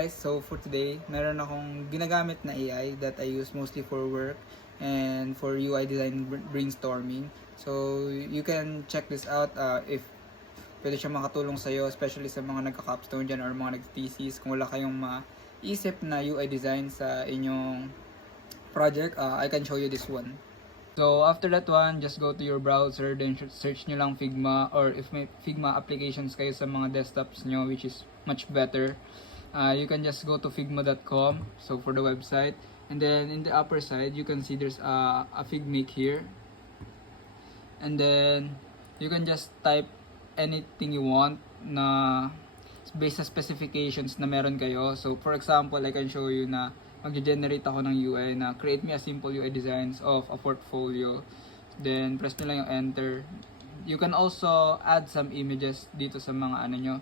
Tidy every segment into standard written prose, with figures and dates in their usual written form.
guys, so for today, meron akong ginagamit na AI that I use mostly for work and for UI design brainstorming. So you can check this out if pwede siya makatulong sa'yo, especially sa mga nagka-capstone dyan or mga nag-thesis. Kung wala kayong maisip na UI design sa inyong project, I can show you this one. So after that one, just go to your browser, then search nyo lang Figma, or if may Figma applications kayo sa mga desktops nyo, which is much better, you can just go to figma.com, so for the website, and then in the upper side you can see there's a Figmake here, and then you can just type anything you want na based sa specifications na meron kayo. So for example, I can show you na mag-generate ako ng UI na create me a simple UI designs of a portfolio. Then press nyo lang yung enter. You can also add some images dito sa mga ano nyo.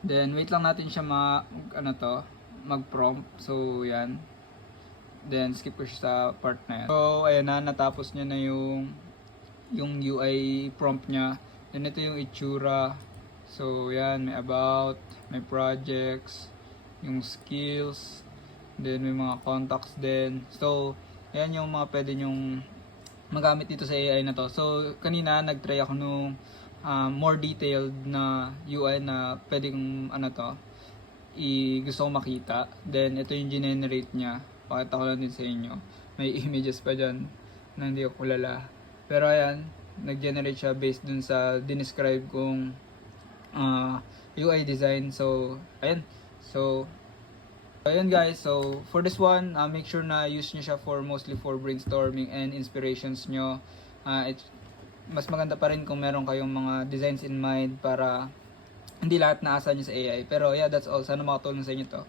Then wait lang natin siya mag-prompt. So yan. Then skip ko siya sa part na yan. So ayan na, natapos niya na yung UI prompt niya. Then ito yung itsura. So yan, may about, may projects, yung skills, then may mga contacts din. So yan yung mga pwede nyong magamit dito sa AI na to. So kanina nagtry ako nung more detailed na UI na pwede kong gusto kong makita. Then ito yung generate niya. Pakita ko lang din sa inyo. May images pa dyan na hindi ko kulala. Pero ayan, nag-generate siya based dun sa dinescribe kong UI design. So ayan. So ayan guys, so for this one, make sure na use nyo siya mostly for brainstorming and inspirations nyo. Mas maganda pa rin kung meron kayong mga designs in mind para hindi lahat naasa nyo sa AI. Pero yeah, that's all. Sana makatulong sa inyo to.